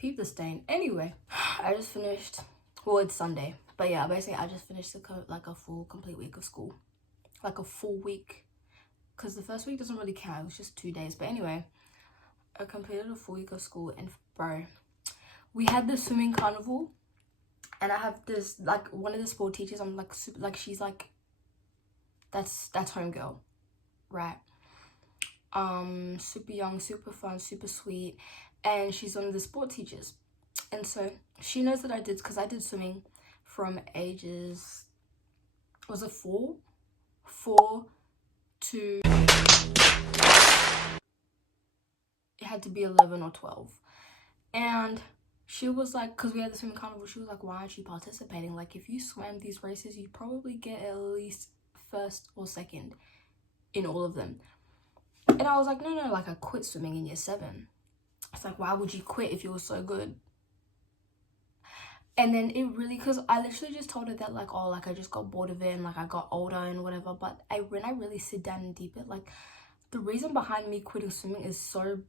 peep the stain. Anyway, I just finished, well, it's Sunday, but yeah, basically I just finished like a full complete week of school, like a full week, because the first week doesn't really count, it was just 2 days. But anyway, I completed a full week of school, and bro, we had the swimming carnival, and I have this, like, one of the sport teachers, I'm like super, like, she's like, that's homegirl, right? Super young, super fun, super sweet, and she's one of the sport teachers, and so she knows that I did, because I did swimming from ages, was it four to, it had to be 11 or 12. And she was like, because we had the swimming carnival, she was like, why aren't you participating? Like, if you swam these races, you probably get at least first or second in all of them. And I was like, no, like, I quit swimming in year 7. It's like, why would you quit if you were so good? And then it really, because I literally just told her that, like, oh, like, I just got bored of it, and like, I got older and whatever. But when I really sit down and deep it, like, the reason behind me quitting swimming is so,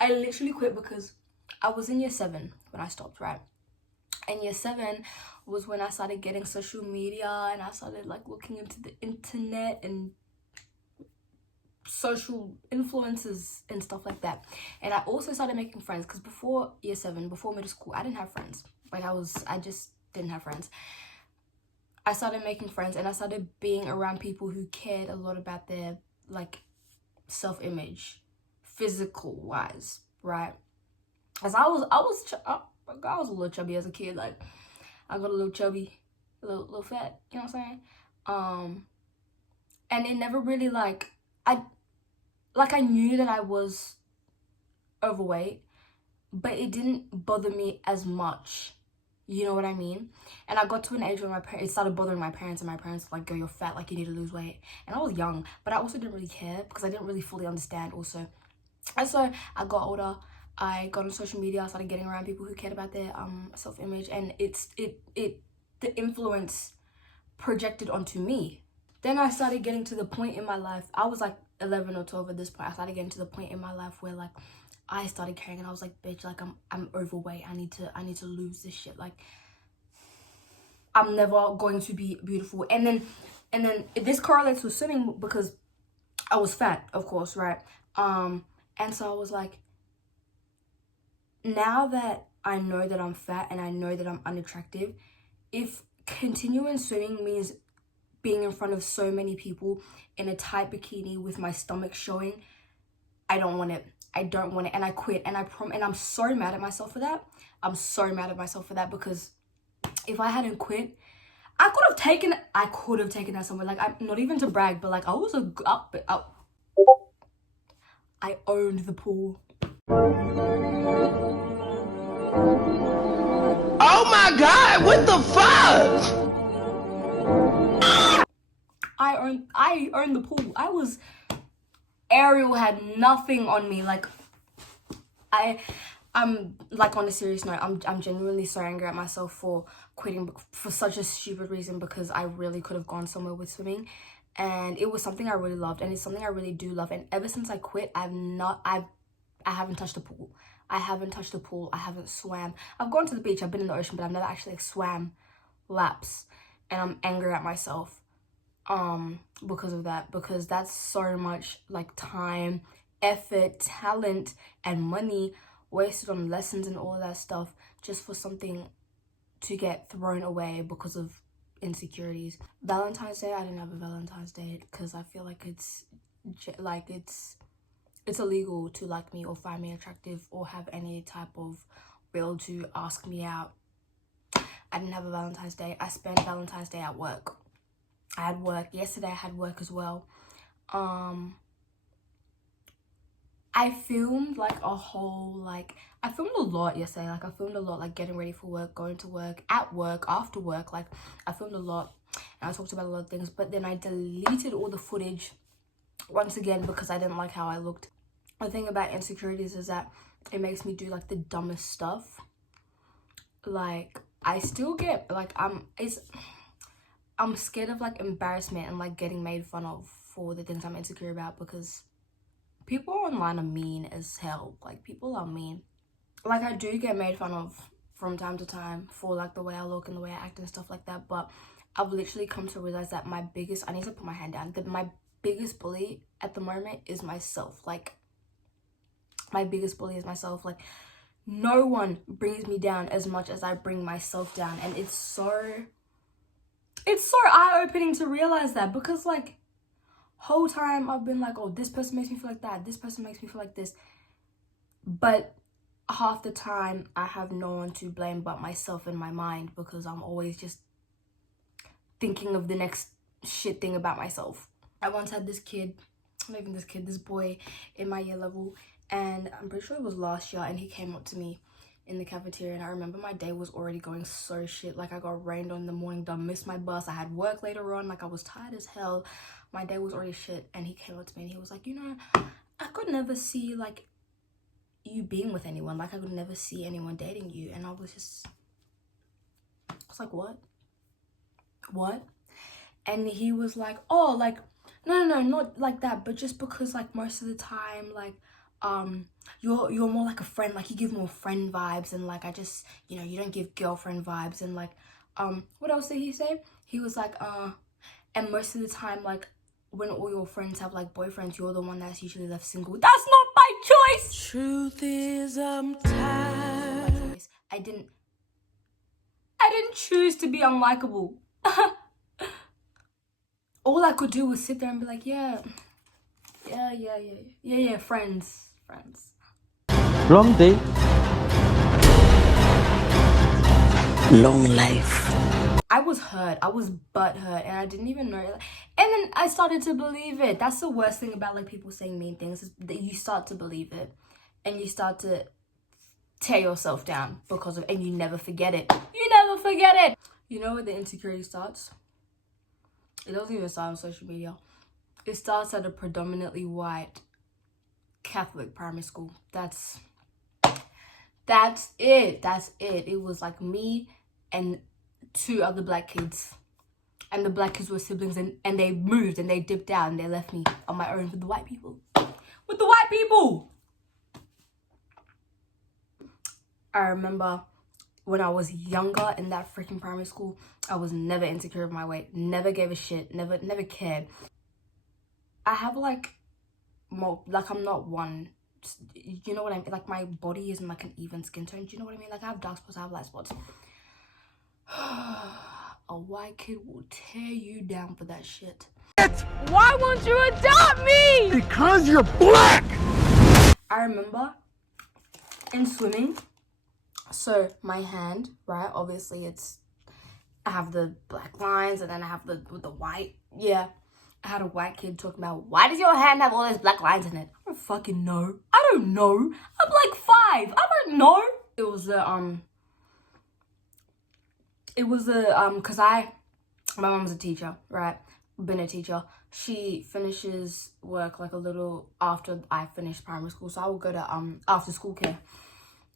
I literally quit because I was in year 7 when I stopped, right? And year 7 was when I started getting social media, and I started, like, looking into the internet and social influences and stuff like that. And I also started making friends, because before year 7, before middle school, I didn't have friends. Like, I just didn't have friends. I started making friends, and I started being around people who cared a lot about their, like, self-image, physical wise, right? As I was a little chubby as a kid. Like, I got a little chubby, a little fat, you know what I'm saying? And it never really, like, I knew that I was overweight, but it didn't bother me as much, you know what I mean? And I got to an age where it started bothering my parents, and my parents were like, girl, you're fat, like, you need to lose weight. And I was young, but I also didn't really care, because I didn't really fully understand also. And so I got older, I got on social media, I started getting around people who cared about their self-image, and the influence projected onto me. Then I started getting to the point in my life, I was like 11 or 12 at this point. I started getting to the point in my life where, like, I started caring, and I was like, bitch, like, I'm overweight, I need to lose this shit, like, I'm never going to be beautiful. And then this correlates with swimming, because I was fat, of course, right? And so I was like, now that I know that I'm fat and I know that I'm unattractive, if continuing swimming means being in front of so many people in a tight bikini with my stomach showing, I don't want it. I don't want it. And I quit. And I'm so mad at myself for that. I'm so mad at myself for that, because if I hadn't quit, I could have taken that somewhere. Like, I'm not even to brag, but like, I owned the pool. Oh my God, what the fuck? I owned the pool. Ariel had nothing on me. Like, I'm like, on a serious note, I'm genuinely so angry at myself for quitting for such a stupid reason, because I really could have gone somewhere with swimming, and it was something I really loved, and it's something I really do love. And ever since I quit, I haven't touched a pool. I haven't touched a pool. I haven't swam. I've gone to the beach, I've been in the ocean, but I've never actually, like, swam laps, and I'm angry at myself because of that, because that's so much, like, time, effort, talent, and money wasted on lessons and all of that stuff, just for something to get thrown away because of insecurities. Valentine's Day, I didn't have a Valentine's Day, because I feel like it's illegal to like me or find me attractive or have any type of will to ask me out. I didn't have a Valentine's Day. I spent Valentine's Day at work. I had work. Yesterday I had work as well. I filmed, like, I filmed a lot yesterday. Like, I filmed a lot, like, getting ready for work, going to work, at work, after work. Like, I filmed a lot, and I talked about a lot of things, but then I deleted all the footage once again, because I didn't like how I looked. The thing about insecurities is that it makes me do, like, the dumbest stuff. Like, I still get, like, I'm scared of, like, embarrassment and, like, getting made fun of for the things I'm insecure about, because people online are mean as hell. Like, people are mean. like, I do get made fun of from time to time for like the way I look and the way I act and stuff like that, but I've literally come to realize that I need to put my hand down, that my biggest bully at the moment is myself. Like, my biggest bully is myself. Like, no one brings me down as much as I bring myself down, and it's so eye-opening to realize that, because like whole time I've been like, oh, this person makes me feel like that, this person makes me feel like this, but half the time I have no one to blame but myself in my mind, because I'm always just thinking of the next shit thing about myself. I once had this boy in my year level, and I'm pretty sure it was last year, and he came up to me in the cafeteria, and I remember my day was already going so shit. Like, I got rained on in the morning, done missed my bus, I had work later on, like I was tired as hell, my day was already shit. And he came up to me and he was like, you know, I could never see like you being with anyone, like I could never see anyone dating you. And I was like, what? And he was like, oh, like no, not like that, but just because like most of the time, like you're more like a friend, like you give more friend vibes, and like I just, you know, you don't give girlfriend vibes. And like what else did he say? He was like and most of the time, like when all your friends have like boyfriends, you're the one that's usually left single. That's not my choice. Truth is, I'm tired. I didn't choose to be unlikable. All I could do was sit there and be like, yeah, friends. Long day. Long life. I was hurt. I was butthurt, and I didn't even know. And then I started to believe it. That's the worst thing about like people saying mean things, is that you start to believe it, and you start to tear yourself down because of, and you never forget it. You know where the insecurity starts? It doesn't even start on social media. It starts at a predominantly white Catholic primary school. That's it. It was like me and 2 other black kids, and the black kids were siblings, and they moved and they dipped out and they left me on my own with the white people. I remember when I was younger in that freaking primary school, I was never insecure of my weight, never gave a shit, never cared. I have like more, like I'm not one, you know what I mean? Like my body isn't like an even skin tone, do you know what I mean? Like I have dark spots, I have light spots. A white kid will tear you down for that shit. Why won't you adopt me? Because you're black! I remember in swimming, so my hand, right, obviously I have the black lines, and then I have the white. Yeah, I had a white kid talking about, why does your hand have all those black lines in it? I don't fucking know. I don't know. I'm like 5. I don't know. It was because my mom was a teacher, right? Been a teacher. She finishes work like a little after I finished primary school, so I would go to after school care.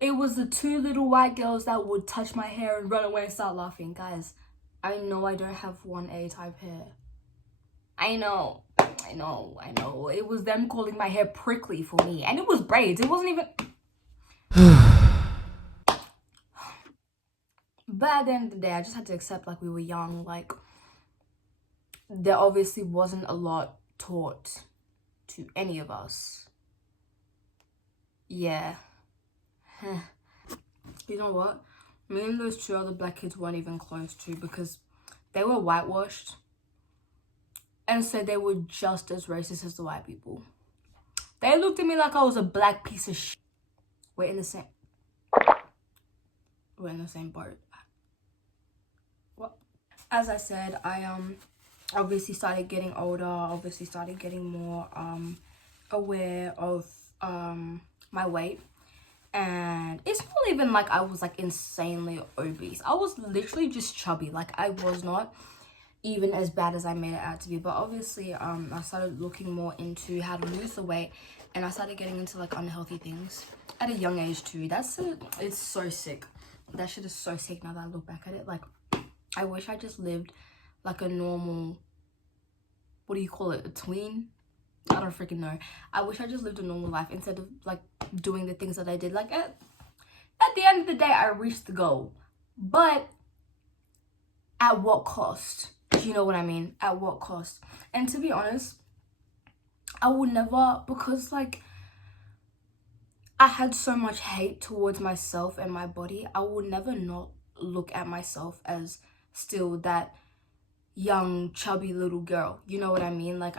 It was the 2 little white girls that would touch my hair and run away and start laughing. Guys, I know I don't have 1A type hair. I know. It was them calling my hair prickly for me, and it was braids. It wasn't even. But at the end of the day, I just had to accept, like, we were young. Like, there obviously wasn't a lot taught to any of us. Yeah. You know what? Me and those 2 other black kids weren't even close to, because they were whitewashed. And so they were just as racist as the white people. They looked at me like I was a black piece of shit. We're in the same boat. What? As I said, I obviously started getting older, obviously started getting more aware of my weight. And it's not even like I was like insanely obese. I was literally just chubby. Like I was not even as bad as I made it out to be. But obviously I started looking more into how to lose the weight, and I started getting into like unhealthy things at a young age too. It's so sick. That shit is so sick now that I look back at it. Like, I wish I just lived like a normal, what do you call it, a tween? I don't freaking know. I wish I just lived a normal life instead of like doing the things that I did. Like at the end of the day, I reached the goal. But at what cost? Do you know what I mean? At what cost? And to be honest, I will never, because like I had so much hate towards myself and my body, I will never not look at myself as still that young chubby little girl. You know what I mean? Like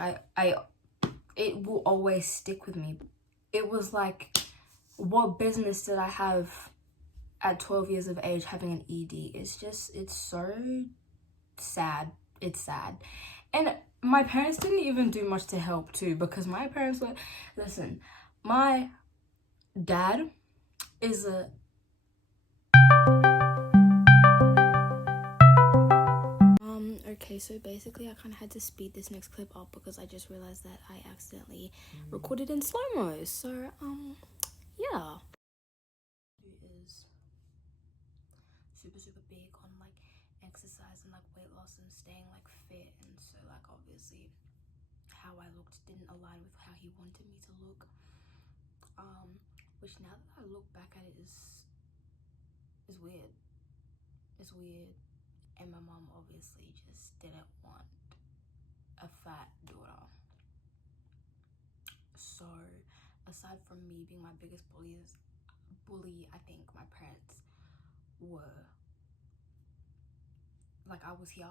it will always stick with me. It was like, what business did I have at 12 years of age having an ED? It's so sad. It's sad. And my parents didn't even do much to help too, because my parents were, listen, my dad is a okay, so basically I kind of had to speed this next clip up because I just realized that I accidentally recorded in slow-mo. So yeah, is super big on like exercise and like weight loss and staying like fit, and so like obviously how I looked didn't align with how he wanted me to look, which now that I look back at it is weird. It's weird. And my mom obviously just didn't want a fat daughter. So aside from me being my biggest bully, I think my parents were like, I was here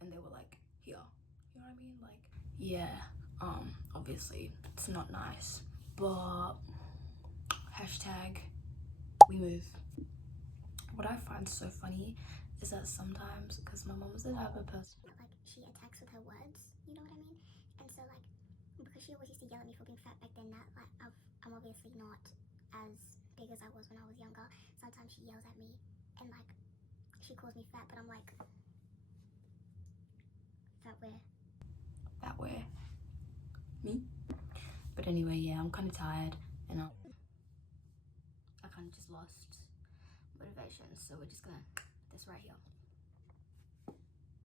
and they were like here. You know what I mean? Like, yeah, obviously it's not nice, but hashtag we move. What I find so funny is that sometimes, because my mom is the type of person, like she attacks with her words, you know what I mean? And so like, because she always used to yell at me for being fat back then, that like I'm obviously not as big as I was when I was younger. Sometimes she yells at me and like she calls me fat, but I'm like, fat where? Fat where? Me? But anyway, yeah, I'm kind of tired and I kind of just lost motivation, so we're just gonna put this right here.